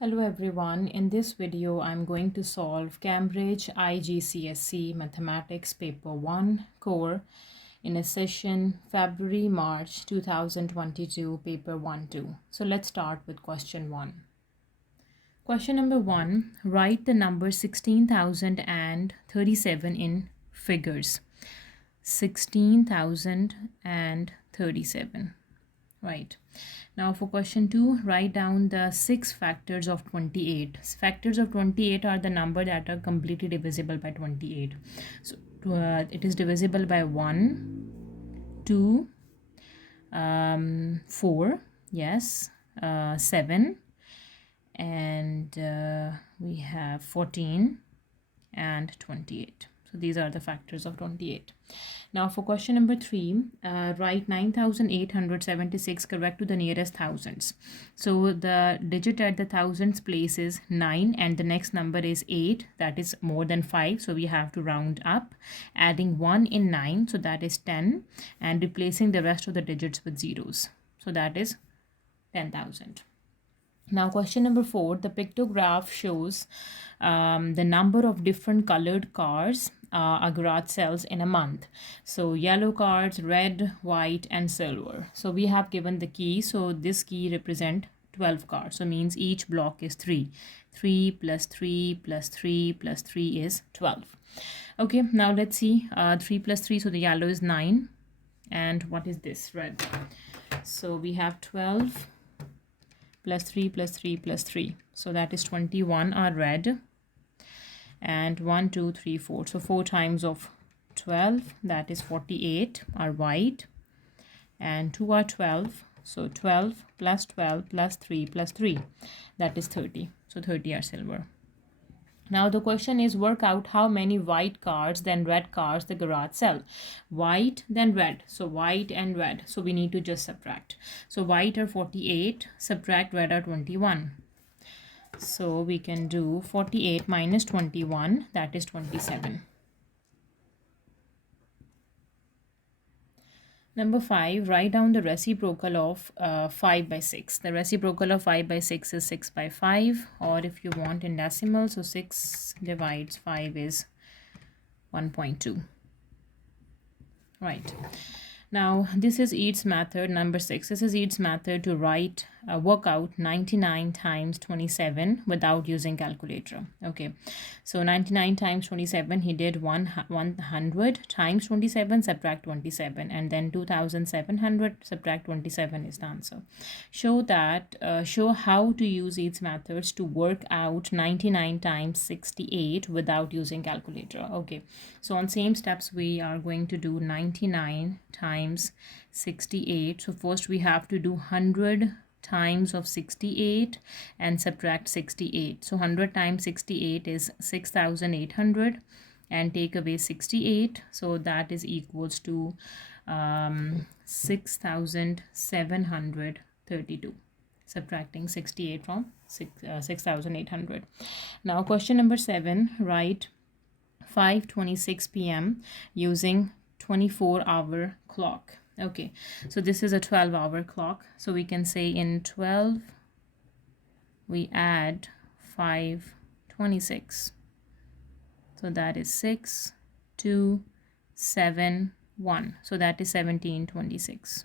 Hello everyone, in this video I'm going to solve Cambridge IGCSE Mathematics Paper 1 core in a session February-March 2022 paper 1-2. So let's start with question 1. Question number 1, write the number 16,037 in figures. 16,037. Right. Now for question 2, write down the 6 factors of 28. Factors of 28 are the number that are completely divisible by 28. So it is divisible by 1, 2, 4, yes, 7, and we have 14 and 28. So these are the factors of 28. Now for question number 3, write 9,876 correct to the nearest thousands. So the digit at the thousands place is 9 and the next number is 8, that is more than 5, so we have to round up, adding 1 in 9, so that is 10, and replacing the rest of the digits with zeros, so that is 10,000. Now question number 4, the pictograph shows the number of different colored cars a garage sells in a month. So yellow cards, red, white, and silver. So we have given the key, so this key represent 12 cars, so means each block is 3. 3 plus 3 plus 3 plus 3 is 12. Okay, now let's see, 3 plus 3, so the yellow is 9, and what is this, red? So we have 12 plus 3 plus 3 plus 3, so that is 21 are red, and 1 2 3 4, so 4 times of 12, that is 48 are white, and 2 are 12, so 12 plus 12 plus 3 plus 3, that is 30, so 30 are silver. Now the question is, work out how many white cards then red cards the garage sell. White then red, so white and red, so we need to just subtract. So white are 48, subtract red are 21. So we can do 48 minus 21, that is 27. Number 5, write down the reciprocal of 5 by 6. The reciprocal of 5 by 6 is 6 by 5, or if you want in decimal, so 6 divides 5 is 1.2. Right. Now this is Eads method number 6. This is Eads method to write work out 99 times 27 without using calculator. Okay, so 99 times 27, he did 100 times 27, subtract 27, and then 2700 subtract 27 is the answer. Show how to use Eads methods to work out 99 times 68 without using calculator. Okay, so on same steps we are going to do 99 times 68. So first we have to do 100 times of 68 and subtract 68. So 100 times 68 is 6,800 and take away 68, so that is equals to 6,732, subtracting 68 from 6,800. Now question number 7, write 5:26 p.m. using 24-hour clock. Okay, so this is a 12-hour clock, so we can say in 12 we add 5:26, so that is 6 2 7 1, so that is 17:26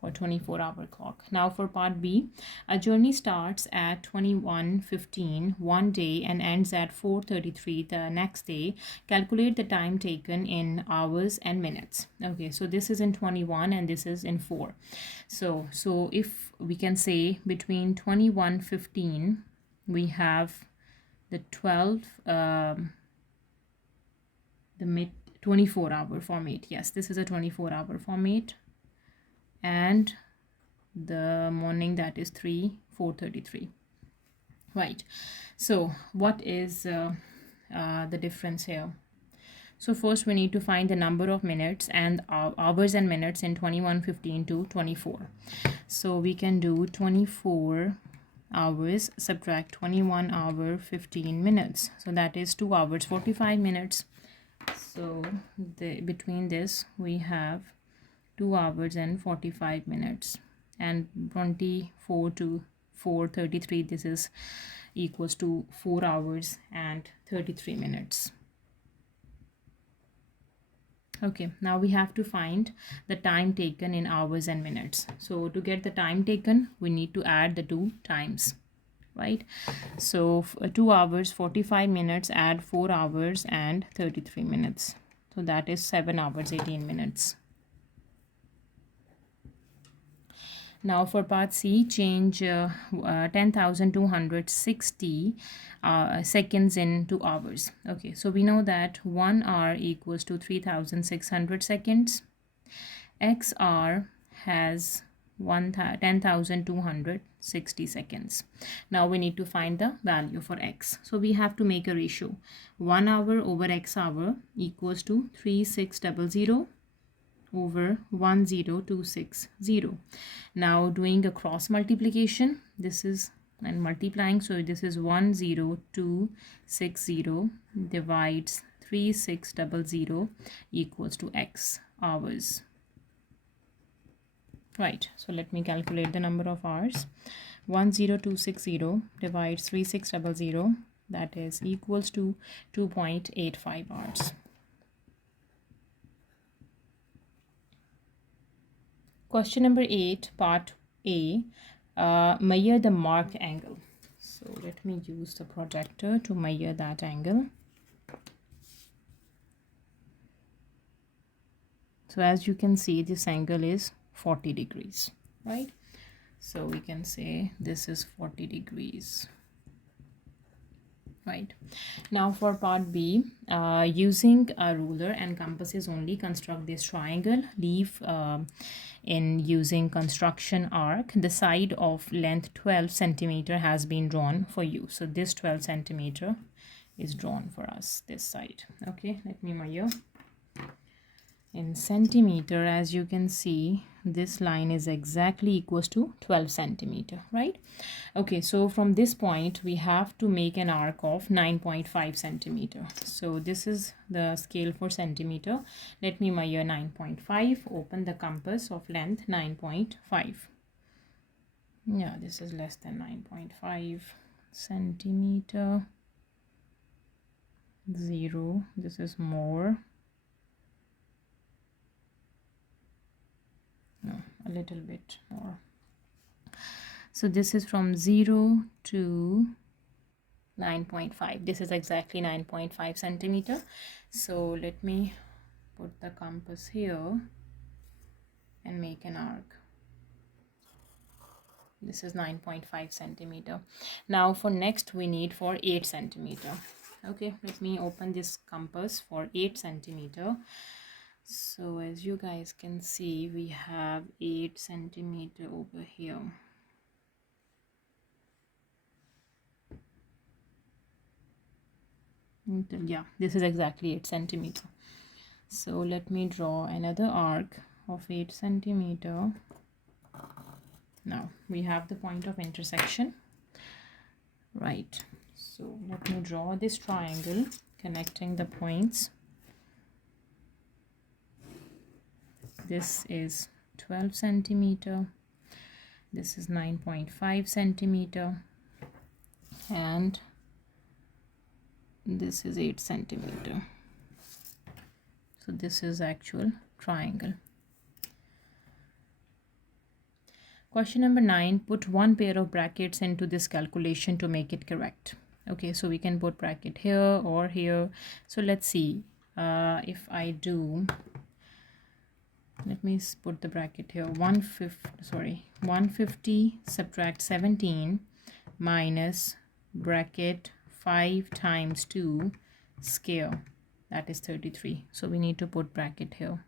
for 24-hour clock. Now for part B, a journey starts at 21:15 one day and ends at 4:33 the next day. Calculate the time taken in hours and minutes. Okay, so this is in 21 and this is in 4. So if we can say between 21:15 we have the 24-hour format. Yes, this is a 24-hour format, and the morning, that is 4:33. Right, so what is the difference here? So first we need to find the number of minutes and hours and minutes in 21:15 to 24. So we can do 24 hours subtract 21 hour 15 minutes, so that is 2 hours 45 minutes. So between this we have 2 hours and 45 minutes, and 24 to 4:33. This is equals to 4 hours and 33 minutes. Okay, now we have to find the time taken in hours and minutes. So to get the time taken, we need to add the two times, right? So 2 hours 45 minutes, add 4 hours and 33 minutes. So that is 7 hours 18 minutes. Now for part C, change 10,260 seconds into hours. Okay, so we know that 1 hour equals to 3,600 seconds. X hour has 10,260 seconds. Now we need to find the value for X. So we have to make a ratio. 1 hour over X hour equals to 3600 over 10260. Now doing a cross multiplication, this is and multiplying, so this is 10260 divides 3600 equals to X hours. Right, so let me calculate the number of hours. 10260 divides 3600, that is equals to 2.85 hours. Question number 8, part A, measure the marked angle. So let me use the projector to measure that angle. So as you can see, this angle is 40 degrees, right? So we can say this is 40 degrees. Right, now for part B, using a ruler and compasses only, construct this triangle. Leave in using construction arc. The side of length 12 centimeter has been drawn for you. So this 12 centimeter is drawn for us, this side. Okay, let me measure. In centimeter, as you can see, this line is exactly equals to 12 centimeter, right? Okay, so from this point we have to make an arc of 9.5 centimeter. So this is the scale for centimeter. Let me measure 9.5. Open the compass of length 9.5. Yeah, this is less than 9.5 centimeter. 0, this is more. No, a little bit more. So this is from 0 to 9.5. This is exactly 9.5 centimeter. So let me put the compass here and make an arc. This is 9.5 centimeter. Now for next we need for 8 centimeter. Okay, let me open this compass for 8 centimeter. So as you guys can see, we have 8 centimeter over here. Yeah, this is exactly 8 centimeter. So let me draw another arc of 8 centimeter. Now we have the point of intersection, right? So let me draw this triangle connecting the points. This is 12 centimeter, this is 9.5 centimeter, and this is 8 centimeter. So this is actual triangle. Question number 9, put one pair of brackets into this calculation to make it correct. Okay, so we can put bracket here or here. So let's see if I do. Let me put the bracket here. 150 subtract 17 minus bracket 5 times 2 square, that is 33. So we need to put bracket here.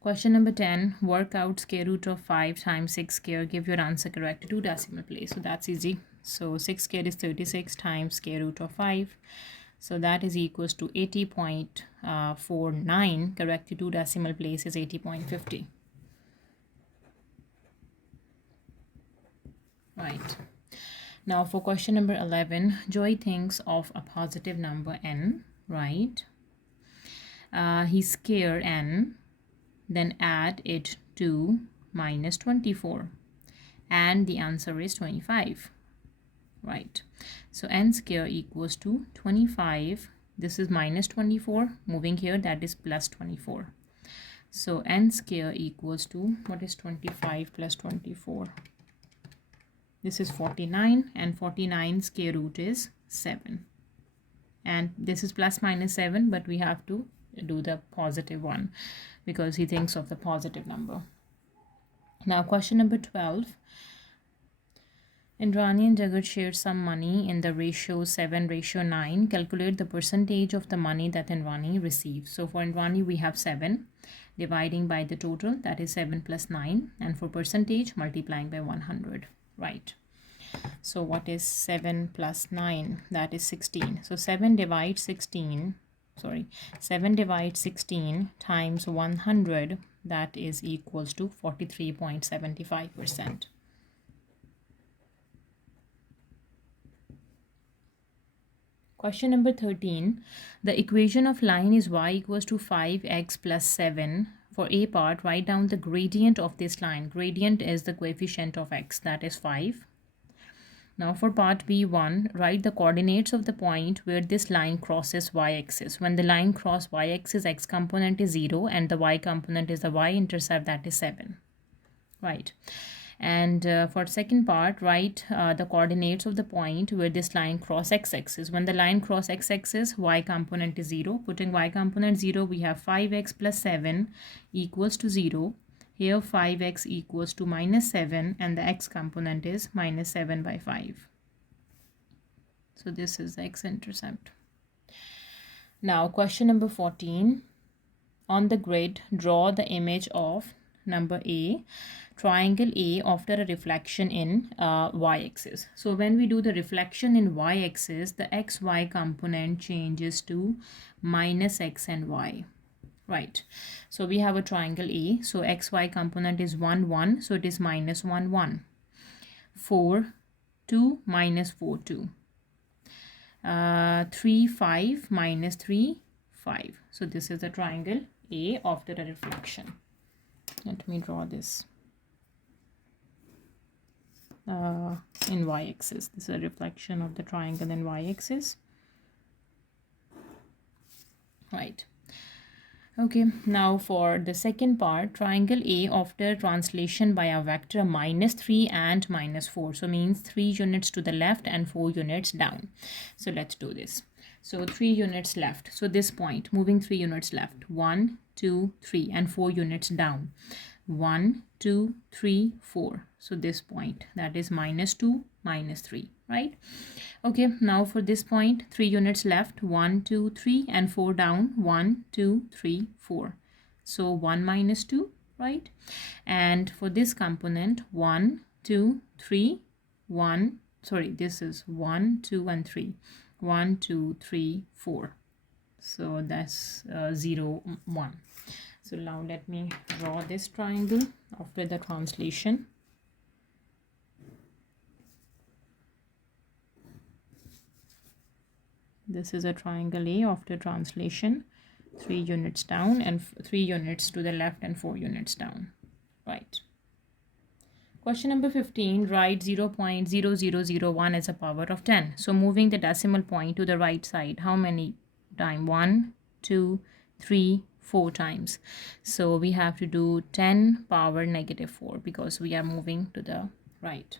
Question number 10, work out square root of 5 times 6 square. Give your answer correct to 2 decimal place. So that's easy. So 6 square is 36 times square root of 5. So that is equals to 80.49. Correct to 2 decimal place is 80.50. Right. Now for question number 11, Joy thinks of a positive number n, right? He square n, then add it to minus 24. and the answer is 25. Right, so n square equals to 25. This is minus 24, moving here, that is plus 24. So n square equals to, what is 25 plus 24? This is 49, and 49 square root is 7. And this is plus minus 7, but we have to do the positive one because he thinks of the positive number. Now question number 12. Indrani and Jagat shared some money in the ratio 7:9. Calculate the percentage of the money that Indrani receives. So for Indrani we have 7 dividing by the total, that is 7 plus 9, and for percentage multiplying by 100. Right. So what is 7 plus 9? That is 16. So 7 divides 16 times 100, that is equals to 43.75%. Question number 13. The equation of line is y equals to 5x plus 7. For a part, write down the gradient of this line. Gradient is the coefficient of x, that is 5. Now for part B1, write the coordinates of the point where this line crosses y-axis. When the line crosses y-axis, x component is 0 and the y component is the y-intercept, that is 7. Right. And for second part, write the coordinates of the point where this line cross x-axis. When the line cross x-axis, y component is 0. Putting y component 0, we have 5x plus 7 equals to 0. Here 5x equals to minus 7, and the x component is minus 7 by 5. So this is the x-intercept. Now question number 14. On the grid, draw the image of number A, triangle A after a reflection in y-axis. So when we do the reflection in y-axis, the xy component changes to minus x and y. Right. So we have a triangle A. So xy component is 1, 1. So it is minus 1, 1. 4, 2, minus 4, 2. 3, 5, minus 3, 5. So this is the triangle A after a reflection. Let me draw this in y-axis. This is a reflection of the triangle in y-axis. Right. Okay, now for the second part, triangle A after translation by a vector minus 3 and minus 4. So means 3 units to the left and 4 units down. So let's do this. So 3 units left. So this point, moving 3 units left. 1, 2, 3, and 4 units down. 1, 2, 3, 4. So this point, that is minus 2, minus 3, right? Okay, now for this point, 3 units left, 1, 2, 3, and 4 down, 1, 2, 3, 4. So 1 minus 2, right? And for this component, 1, 2, 3, 1, sorry, this is 1, 2, and 3. 1, 2, 3, 4. So that's 0, 1. So now let me draw this triangle after the translation. This is a triangle A after translation. 3 units down and 3 units to the left and 4 units down. Right. Question number 15. Write 0.0001 as a power of 10. So moving the decimal point to the right side, how many times? 1, 2, 3, 4 times. So we have to do 10 power negative 4 because we are moving to the right.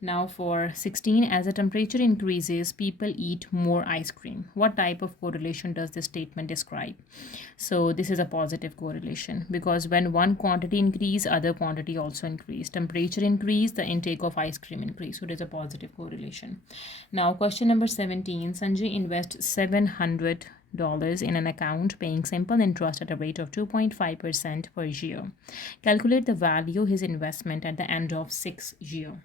Now for 16, as the temperature increases, people eat more ice cream. What type of correlation does this statement describe? So this is a positive correlation because when one quantity increase, other quantity also increase. Temperature increase, the intake of ice cream increase. So it is a positive correlation. Now question number 17, Sanjay invests $700 in an account paying simple interest at a rate of 2.5% per year. Calculate the value his investment at the end of 6 years.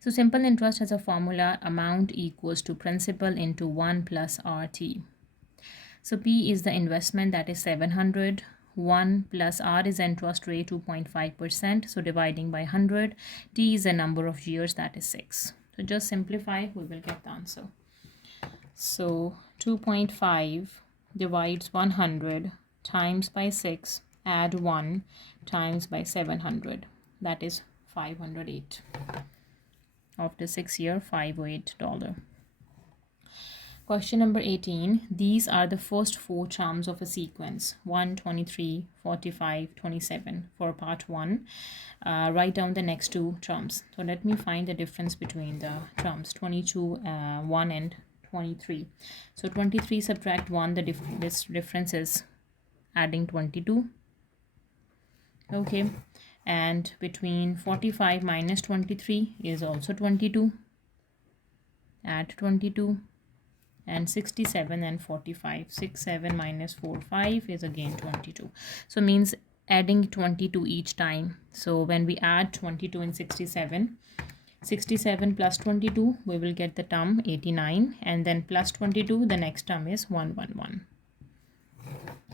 So simple interest has a formula, amount equals to principal into 1 plus RT. So P is the investment, that is 700. 1 plus R is interest rate 2.5%. So dividing by 100. T is the number of years, that is 6. So just simplify, we will get the answer. So 2.5 divides 100 times by 6, add 1 times by 700. That is $508. After 6 years, $508. Question number 18. These are the first 4 terms of a sequence 1, 23, 45, 27 for part 1. Write down the next 2 terms. So let me find the difference between the terms 22, 1 and 23. So 23 subtract 1, this difference is adding 22. Okay, and between 45 minus 23 is also 22. Add 22. And 67 and 45. 67 minus 45 is again 22. So means adding 22 each time. So when we add 22 and 67, 67 plus 22, we will get the term 89, and then plus 22, the next term is 111.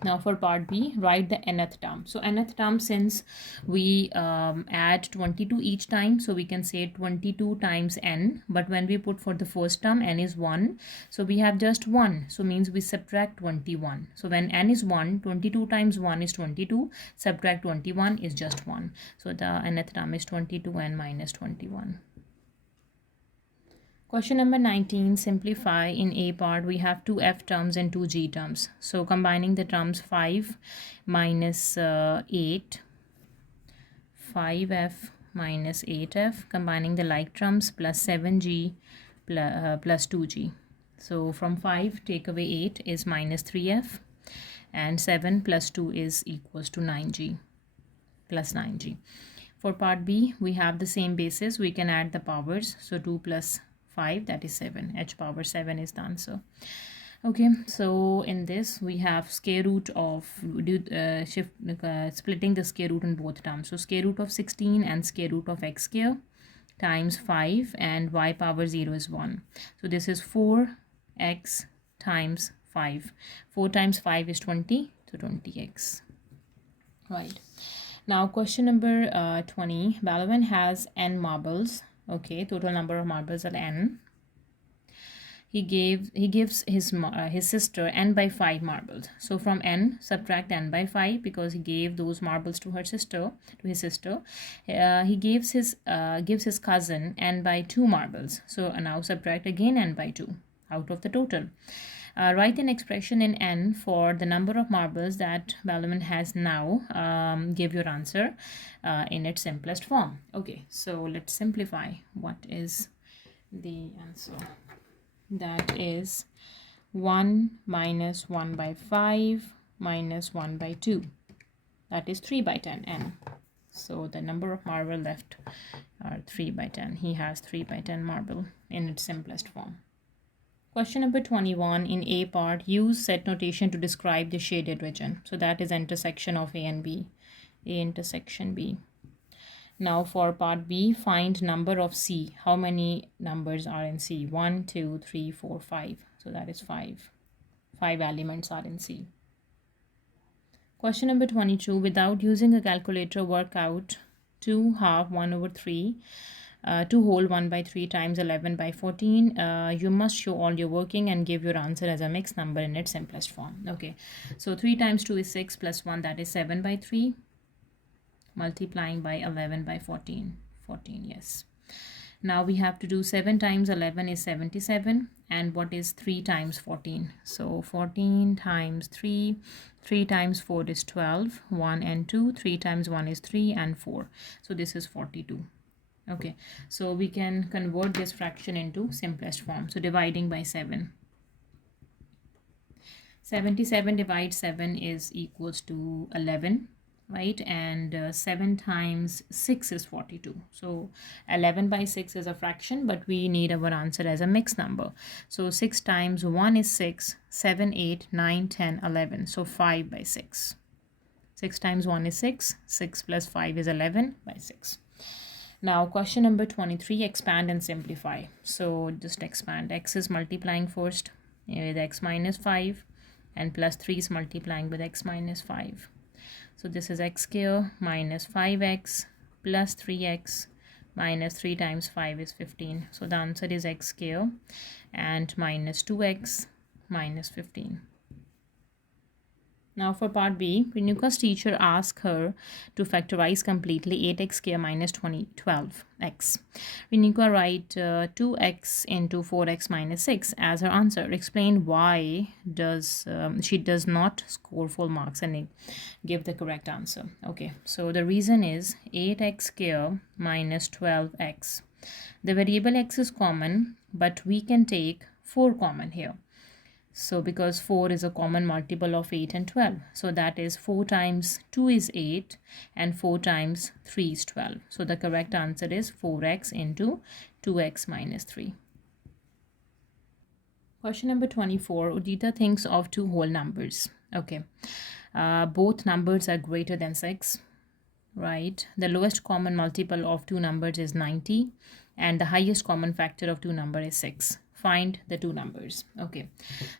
Now for part B, write the nth term. So nth term, since we add 22 each time, so we can say 22 times n. But when we put for the first term, n is 1. So we have just 1. So means we subtract 21. So when n is 1, 22 times 1 is 22. Subtract 21 is just 1. So the nth term is 22n minus 21. Question number 19, simplify. In A part, we have 2 f terms and 2 g terms. So combining the terms 5 minus 8, 5f minus 8f, combining the like terms plus 7g plus 2g. So from 5 take away 8 is minus 3f, and 7 plus 2 is equals to 9g plus 9g. For part B, we have the same basis. We can add the powers. So 2 plus 5, that is 7. H power 7 is the answer. Okay, so in this we have square root of splitting the square root in both terms. So square root of 16 and square root of x square times 5, and y power 0 is 1. So this is 4x times 5. 4 times 5 is 20, so 20x. Right. Now question number 20. Balawan has n marbles. Okay, total number of marbles are n. He gives his sister n by 5 marbles. So from n subtract n by 5, because he gave those marbles to his sister. He gives his cousin n by 2 marbles. So now subtract again n by 2 out of the total. Write an expression in n for the number of marbles that Balawan has now. Give your answer in its simplest form. Okay, so let's simplify. What is the answer? That is 1 minus 1 by 5 minus 1 by 2. That is 3 by 10 n. So the number of marble left are 3 by 10. He has 3 by 10 marble in its simplest form. Question number 21. In A part, use set notation to describe the shaded region. So that is intersection of A and B. A intersection B. Now for part B, find number of C. How many numbers are in C? 1, 2, 3, 4, 5. So that is 5. 5 elements are in C. Question number 22. Without using a calculator, work out 2 half 1 over 3. 2 whole 1 by 3 times 11 by 14. You must show all your working and give your answer as a mixed number in its simplest form. Okay, so 3 times 2 is 6 plus 1, that is 7 by 3, multiplying by 11 by 14. 14, yes. Now we have to do 7 times 11 is 77, and what is 3 times 14? So 14 times 3, 3 times 4 is 12, 1 and 2, 3 times 1 is 3 and 4. So this is 42. Okay, so we can convert this fraction into simplest form. So dividing by 7. 77 divides 7 is equals to 11, right? And 7 times 6 is 42. So 11 by 6 is a fraction, but we need our answer as a mixed number. So 6 times 1 is 6, 7, 8, 9, 10, 11. So 5 by 6. 6 times 1 is 6. 6 plus 5 is 11 by 6. Now question number 23, expand and simplify. So just expand. X is multiplying first with x minus 5, and plus 3 is multiplying with x minus 5. So this is x square minus 5x plus 3x minus 3 times 5 is 15. So the answer is x square and minus 2x minus 15. Now for part B, Renuka's teacher asked her to factorize completely 8x square minus 12x. Renuka write 2x into 4x minus 6 as her answer. Explain why she does not score full marks and give the correct answer. Okay, so the reason is 8x square minus 12x. The variable x is common, but we can take 4 common here. So because 4 is a common multiple of 8 and 12. So that is 4 times 2 is 8 and 4 times 3 is 12. So the correct answer is 4x into 2x minus 3. Question number 24. Udita thinks of two whole numbers. Okay. Both numbers are greater than 6. Right. The lowest common multiple of two numbers is 90 and the highest common factor of two numbers is 6. Find the two numbers. Okay,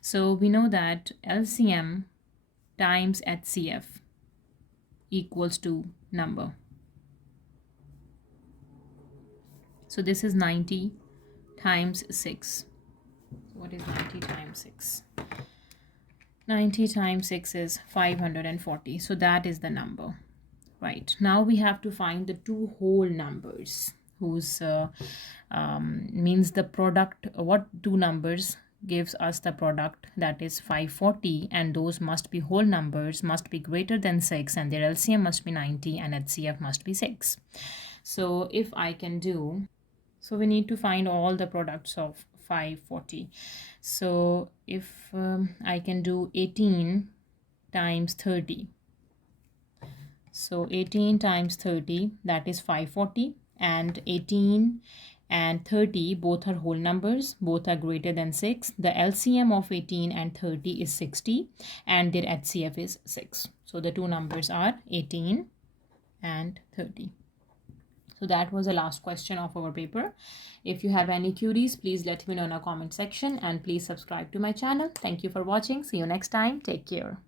so we know that LCM times HCF equals to number. So this is 90 times 6. What is 90 times 6? 90 times 6 is 540. So that is the number. Right, now we have to find the two whole numbers whose means the product, what two numbers gives us the product, that is 540, and those must be whole numbers, must be greater than 6, and their LCM must be 90 and HCF must be 6. So if I can do, so we need to find all the products of 540. So if I can do 18 times 30. So 18 times 30, that is 540, and 18 and 30 both are whole numbers, both are greater than 6. The LCM of 18 and 30 is 60 and their HCF is 6. So the two numbers are 18 and 30. So that was the last question of our paper. If you have any queries, please let me know in our comment section and please subscribe to my channel. Thank you for watching. See you next time. Take care.